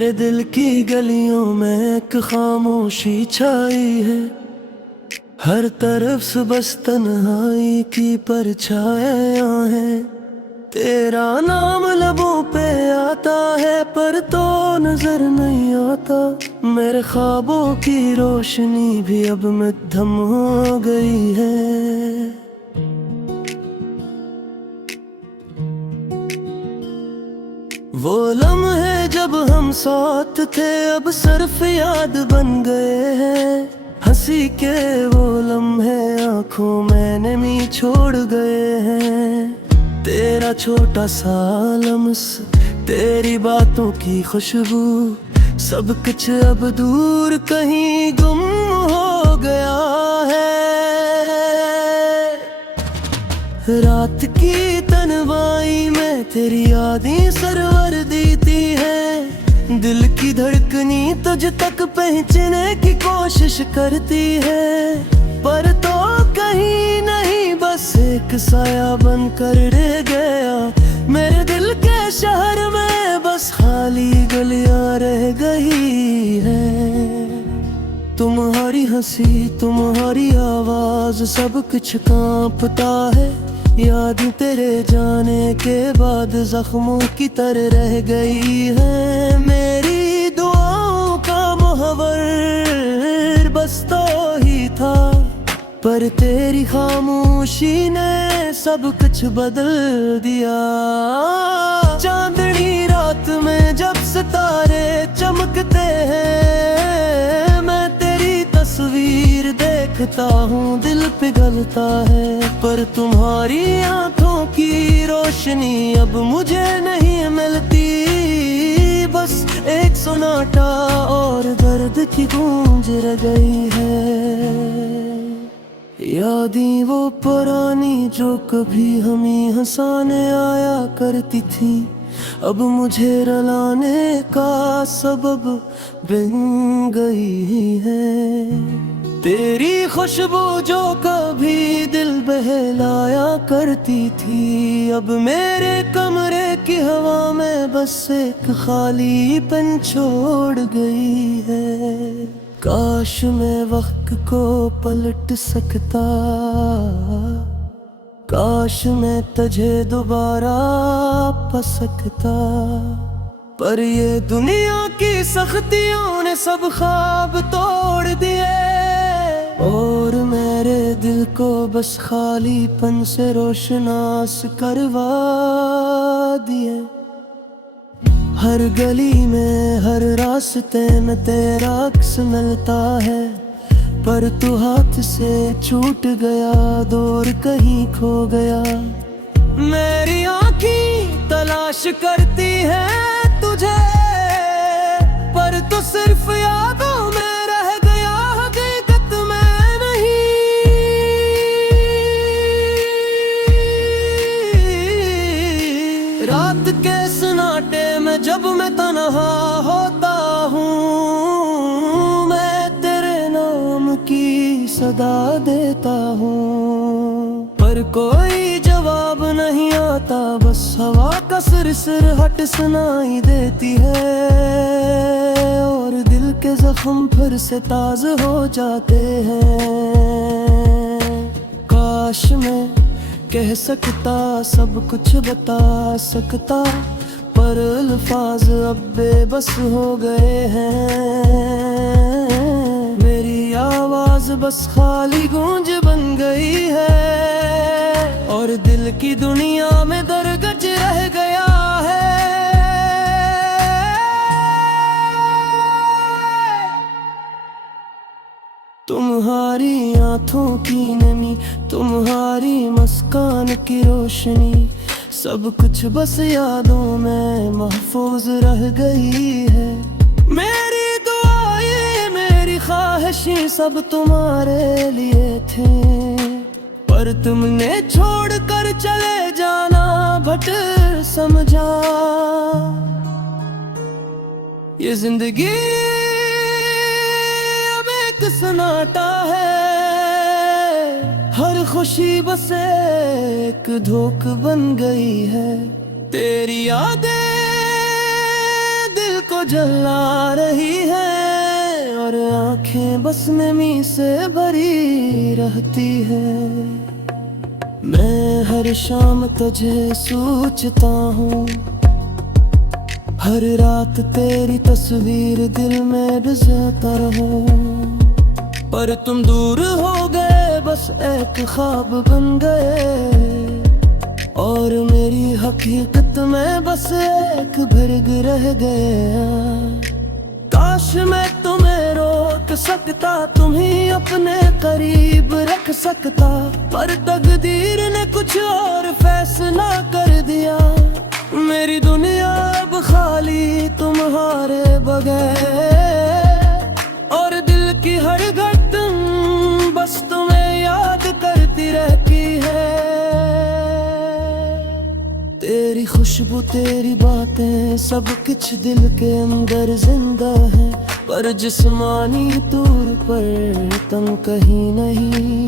मेरे दिल की गलियों में एक खामोशी छाई है। हर तरफ से बस तन्हाई की परछाइयां हैं। तेरा नाम लबों पे आता है पर तो नजर नहीं आता। मेरे ख्वाबों की रोशनी भी अब मद्धम हो गई है। वो लम्हे जब हम साथ थे अब सिर्फ याद बन गए हैं। हंसी के वो लम्हे आंखों में नमी छोड़ गए हैं। तेरा छोटा सा लम्स, तेरी बातों की खुशबू, सब कुछ अब दूर कहीं गुम हो गया है। रात की तन्हाई में तेरी यादें सरवर देती है। दिल की धड़कनी तुझ तक पहुंचने की कोशिश करती है, पर तो कहीं नहीं बस एक साया बनकर रह गया। मेरे दिल के शहर में बस खाली गलियां रह गई है। तुम्हारी हंसी, तुम्हारी आवाज, सब कुछ कांपता है। याद तेरे जाने के बाद जख्मों की तरह रह गई है। मेरी दुआओं का मुहव्वर बस तो ही था, पर तेरी खामोशी ने सब कुछ बदल दिया। चांदनी रात में जब सितारे चमकते हैं, मैं तेरी तस्वीर देखता हूँ, दिल पिघलता है। पर तुम्हारी आंखों की रोशनी अब मुझे नहीं मिलती। बस एक सन्नाटा और दर्द की गूंज रह गई है। यादें वो पुरानी जो कभी हमें हंसाने आया करती थी, अब मुझे रुलाने का सबब बन गई है। तेरी खुशबू जो कभी दिल बहलाया करती थी, अब मेरे कमरे की हवा में बस एक खालीपन छोड़ गई है। काश मैं वक्त को पलट सकता, काश मैं तुझे दोबारा पा सकता। पर ये दुनिया की सख्तियों ने सब ख्वाब तोड़ दिए, और मेरे दिल को बस खालीपन से रोशनास करवा दिए। हर गली में, हर रास्ते में तेरा अक्स मिलता है, पर तू हाथ से छूट गया, दूर कहीं खो गया। मेरी आँखें तलाश करती है तुझे, पर तू सिर्फ यादों में रह गया, हकीकत में नहीं। रात के सन्नाटे में जब मैं तन्हा होता हूँ, मैं तेरे नाम की सदा देता हूँ, पर कोई जवाब नहीं आता। बस हवा का सिर सुनाई देती है, और दिल के जख्म फिर से ताज़ा हो जाते हैं। काश मैं कह सकता, सब कुछ बता सकता, पर अल्फाज अब बेबस हो गए हैं। मेरी आवाज बस खाली गूंज बन गई है, और दिल की दुनिया में दरगज रह गया है। तुम्हारी आंखों की नमी, तुम्हारी मुस्कान की रोशनी, सब कुछ बस यादों में महफूज रह गई है। मेरी दुआएं, मेरी ख्वाहिशें सब तुम्हारे लिए थे, पर तुमने छोड़ कर चले जाना भट समझा। ये जिंदगी अब एक सन्नाटा है, हर खुशी बस एक धोख बन गई है। तेरी यादें दिल को को जला रही है और आंखें बस नमी से भरी रहती है। मैं हर शाम तुझे सोचता हूँ, हर रात तेरी तस्वीर दिल में बसाता रहूं। पर तुम दूर हो गए, बस एक ख्वाब बन गए और मेरी हकीकत में बस एक भृग रह गया। काश मैं तुम्हें रोक सकता, तुम्हें अपने करीब रख सकता, पर तकदीर ने कुछ और फैसला कर दिया। मेरी दुनिया अब खाली तुम्हारे बगैर और दिल की हर धड़कन बस तुम्हें याद करती रहती है। तेरी खुशबू तेरी बातें सब कुछ दिल के अंदर जिंदा है, पर जिस्मानी तौर पर तुम कहीं नहीं।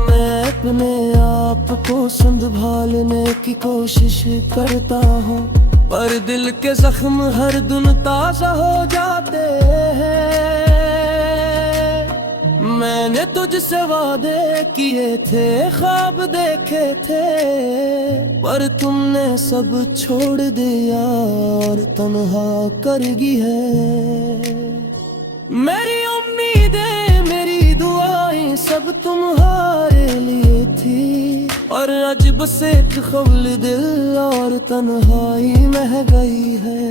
मैं अपने आप को संभालने की कोशिश करता हूँ, पर दिल के जख्म हर दिन ताजा हो जाते हैं। मैंने तुझसे वादे किए थे, ख्वाब देखे थे, पर तुमने सब छोड़ दिया और तन्हा कर दी है। मेरी उम्मीदें मेरी दुआएं सब तुम्हारे लिए थी, और आज बस एक खौल दिल और तन्हाई मह गई है।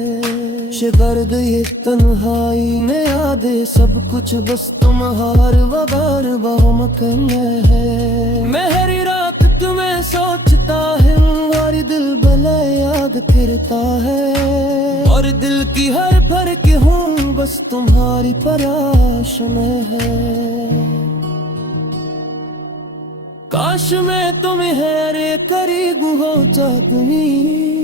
शिकर्द ये तन्हाई में यादें सब कुछ बस तुम्हारे वबार बहुमकन है। मेरी रात तुम्हें सोचता है, हमारी दिल भले याद फिरता है, और दिल की हर फर्क हूँ बस तुम्हारी पराश में है। काश मैं तुम्हें रे करीब हो जाती।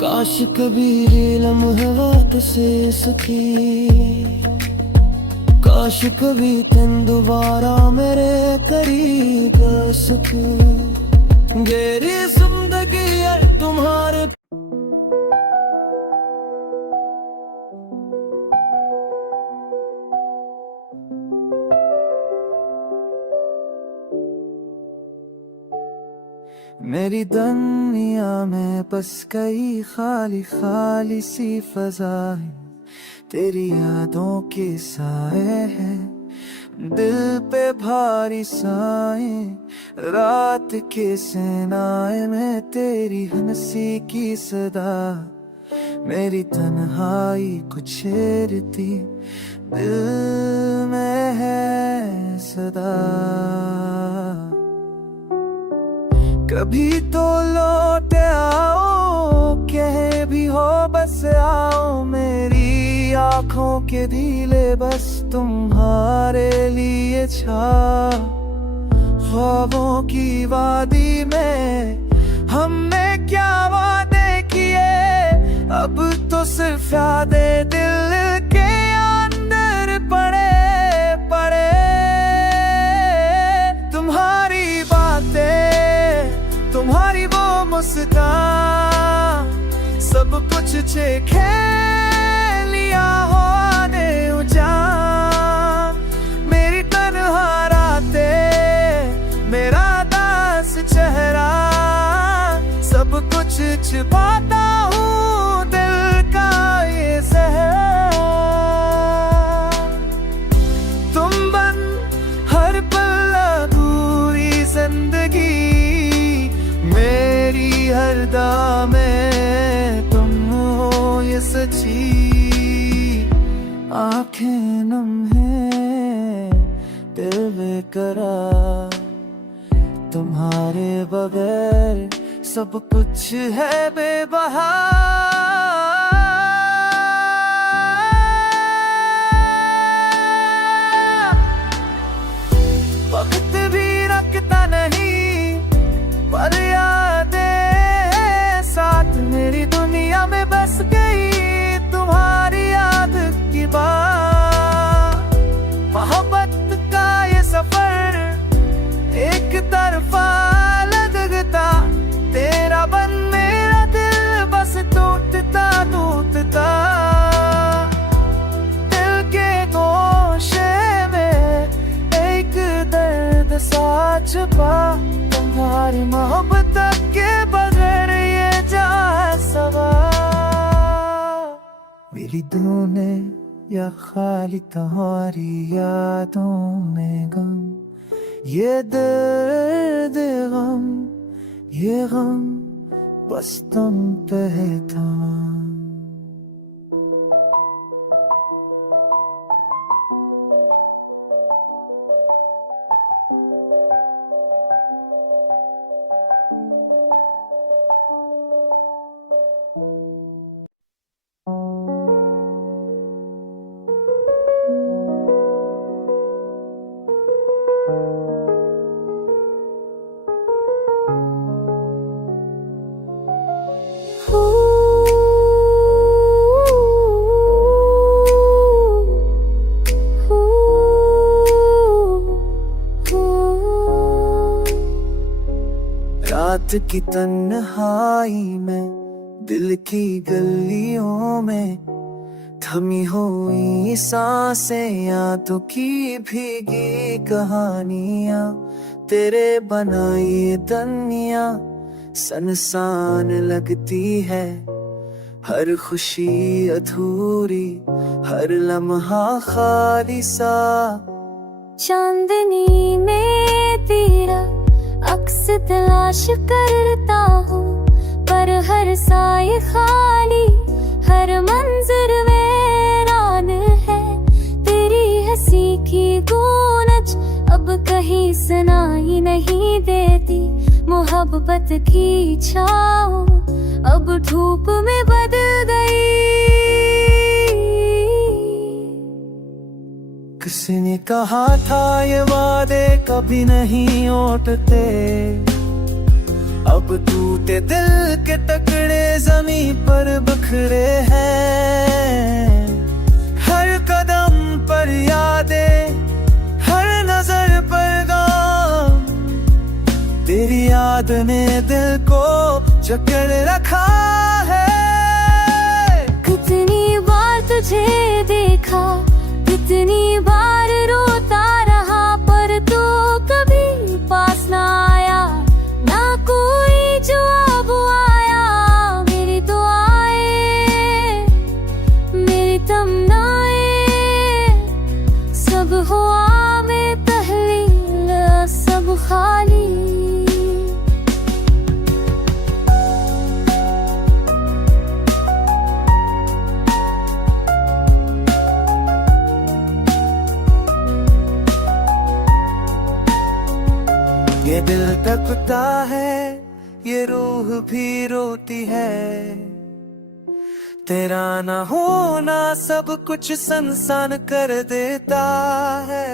काश कभी लम्हे वक्त से सकी, काश कभी तुम दोबारा मेरे करीब आ सके। गहरी जिंदगी है तुम्हारे मेरी दुनिया में बस कई खाली खाली सी फजाएं, तेरी यादों के साए हैं दिल पे भारी साएं। रात के सेनाए में तेरी हंसी की सदा, मेरी तन्हाई को छेड़ती दिल में है सदा। कभी तो लौट आओ, कहे भी हो बस आओ, मेरी आँखों के धीले बस तुम्हारे लिए छा। ख्वाबों की वादी में हमने क्या वादे किए, अब तो सिर्फ यादें दिल के अंदर पड़े पड़े। तुम्हारी बातें तुम्हारी वो मुस्कान सब कुछ चेखे लिया हो ने उजान। मेरी तन्हा रातें मेरा दास चेहरा सब कुछ छिपाता हूँ दिल का ये जहर। तुम बन हर पल अधूरी जिंदगी मेरी हर दाम में तुम हो ये सच्ची। आंखें नम है दिल बेकरार, तुम्हारे बगैर सब कुछ है बेबहार। वक्त भी रखता नहीं में बस गई तुम्हारी याद की बात। मोहब्बत का ये सफर एक तरफा लगता, तेरा बन मेरा दिल बस टूटता टूटता। दिल के गोशे में एक दर्द सा छुपा, तुम्हारी मोहब्बत के बगैर ये जहां सवार। मेरी दुनिया खाली तुम्हारी यादों में गम, ये दर्द गम, ये गम बस तुम पे था। रात की तन्हाई में, दिल की गलियों में, थमी हुई सांसें, यादों की भीगी कहानियां, तेरे बनाई दुनिया सनसान लगती है। हर खुशी अधूरी, हर लम्हा खाली सा। चांदनी में तेरा अक्स तलाश करता हूँ, पर हर साए खाली, हर मंजर वीरान है। तेरी हंसी की गूंज अब कहीं सुनाई नहीं देती, मोहब्बत की छाँव अब धूप में बदल गई। किसी ने कहा था ये वादे कभी नहीं लौटते, अब टूटे दिल के टुकड़े जमीन पर बिखरे हैं। हर कदम पर यादें, हर नजर पर गम, तेरी याद ने दिल को जकड़ रखा है। कितनी बार तुझे देखा, कितनी बार रोता रहा, पर तू कभी पास ना आया, ना कोई जवाब आया। मेरी दुआएं, मेरी तमन्नाएं, सब हुआ में तहलील, सब खाली। ये दिल तड़पता है, ये रूह भी रोती है, तेरा ना होना सब कुछ सनसान कर देता है।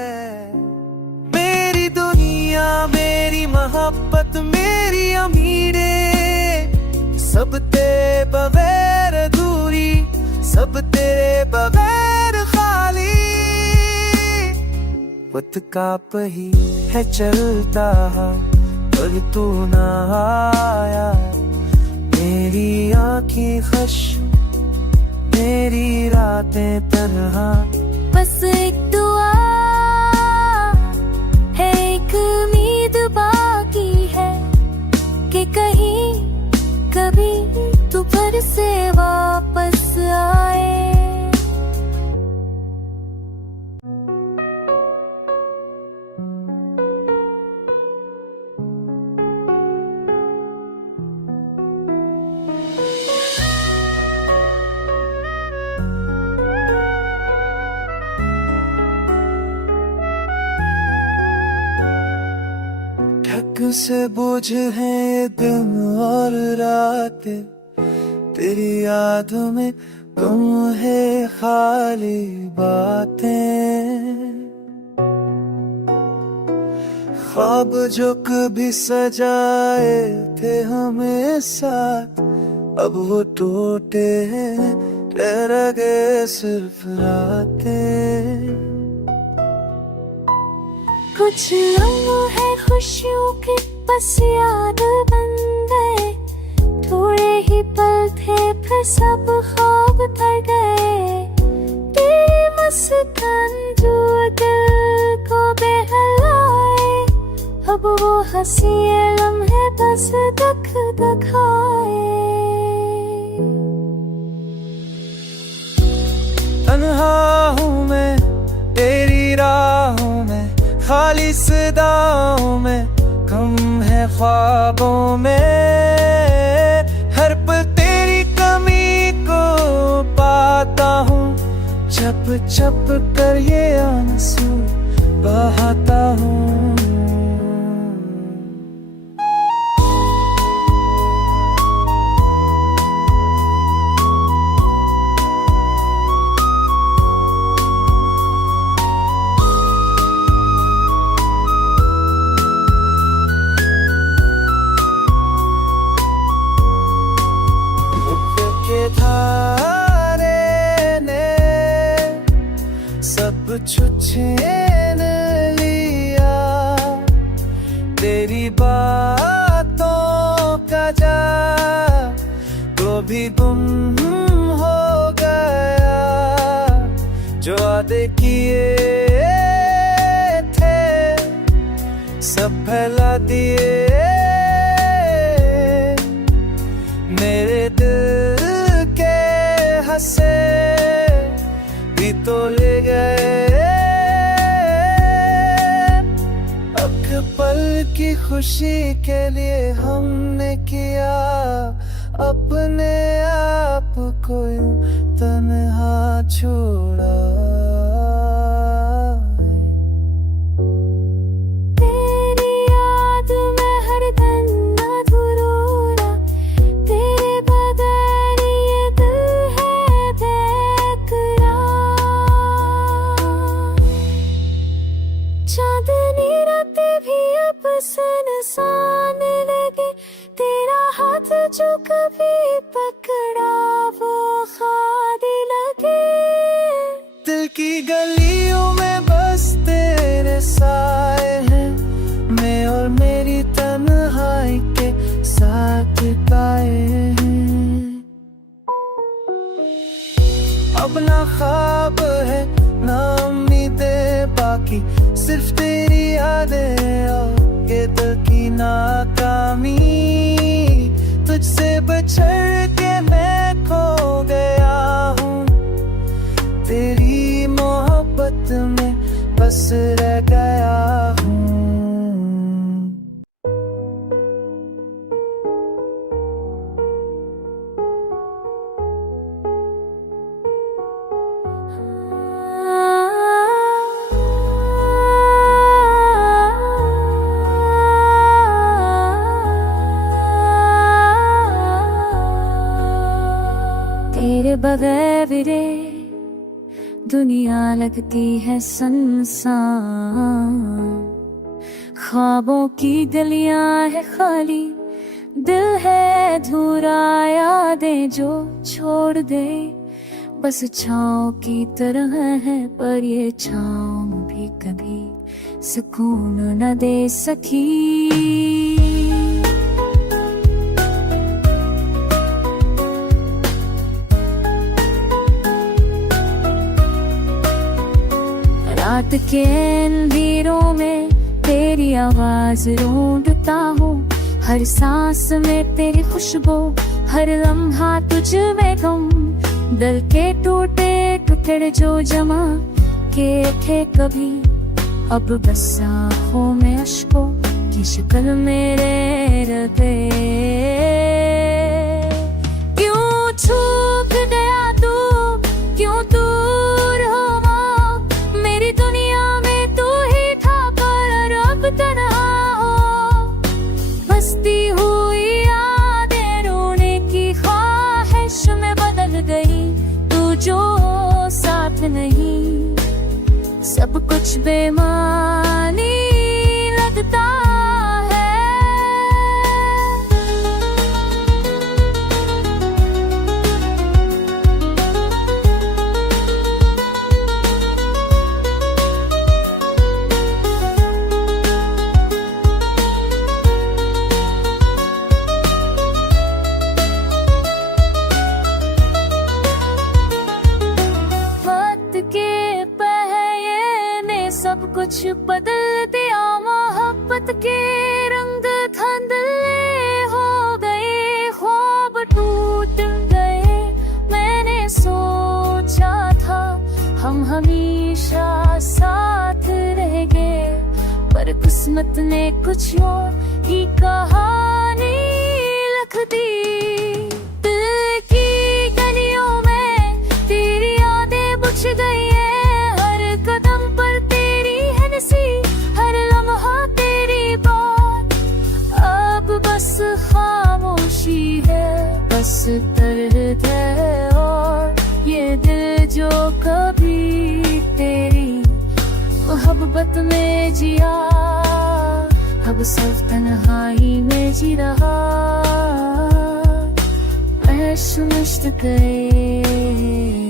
मेरी दुनिया, मेरी मोहब्बत, मेरी अमीरे, सब तेरे बगैर अधूरी, सब तेरे बगैर खाली। वक्त का ही है चलता, पर तू ना आया। मेरी आँखें खश, मेरी रातें तन्हा, बस एक दुआ है, एक उम्मीद बाकी है, कि कहीं कभी तू फिर से वापस आए। से बोझ है दिन और रात, तेरी याद में गुम है खाली बातें। ख्वाब जो कभी सजाए थे हमें साथ, अब वो टूटे रह गए सिर्फ रातें। कुछ लम्हे खुशियों के बस याद बन गए, थोड़े ही पल थे फिर सब ख्वाब तर गए। तेरी मुस्कान जो दिल को बहलाए, अब वो हंसी लम्हे बस दख दखाए। तन्हा हूँ मैं तेरी राहों में, खाली सदाओं में, कम है ख्वाबों में। हर पल तेरी कमी को पाता हूँ, छप छप कर ये आंसू बहाता हूँ। सब छीन लिया, तेरी बातों का जादू भी गुम हो गया। जो वादे किए थे सब फैला दिए, मेरे दिल के हंसे भी तो ले गए। पल की खुशी के लिए हमने किया अपने आप को यूं तन्हा छोड़ा। तेरी याद में हर दिन अधूरा, तेरे बगैर ये दिल है बेकरार। चांदनी रातें भी अब सुनसान लगे, तेरा हाथ जो कभी पकड़ा वो खाली लगे। दिल की गलियों में बस तेरे साए हैं, मैं और मेरी तन्हाई के साथ पाए हैं। अपना ख्वाब है ना उम्मीदें बाकी, सिर्फ तेरी यादें और ये दिल की नाकामी। तुझसे बछड़ के मैं खो गया हूँ, तेरी मोहब्बत में बस रह गया हूँ। तेरे बगैर रे दुनिया लगती है सुनसान, ख्वाबों की गलियां है खाली, दिल है अधूरा, यादें जो छोड़ दे बस छाँव की तरह है, पर ये छाँव भी कभी सुकून न दे सकी। रात के अंधेरों में तेरी आवाज ढूंढता हूँ, हर सांस में तेरी खुशबू, हर लम्हा तुझ में गम। दिल के टूटे टुकड़े जो जमा के थे कभी, अब बस आँखों में अश्कों की शक्ल मेरे रह गए। क्यों छूट गया तू, क्यों दूर हो, मेरी दुनिया में तू ही था पर अब तन्हा हो। बसती हुई यादें रोने की ख्वाहिश में बदल गई, तू जो साथ नहीं, सब कुछ बेमानी लगता है। कुछ बदल दिया, मोहब्बत के रंग धुंधले हो गए, ख्वाब टूट गए। मैंने सोचा था हम हमेशा साथ रहेंगे, पर किस्मत ने कुछ और ही कहानी लिख दी। दिल की गलियों में तेरी यादें बुझ गई हैं, हर कदम पर तेरी हंसी, हर लम्हा तेरी बात। अब बस खामोशी है, बस दर्द है और ये दिल जो कभी तेरी मोहब्बत में जिया, अब सिर्फ तन्हाई में जी रहा। ऐश मुश्त गए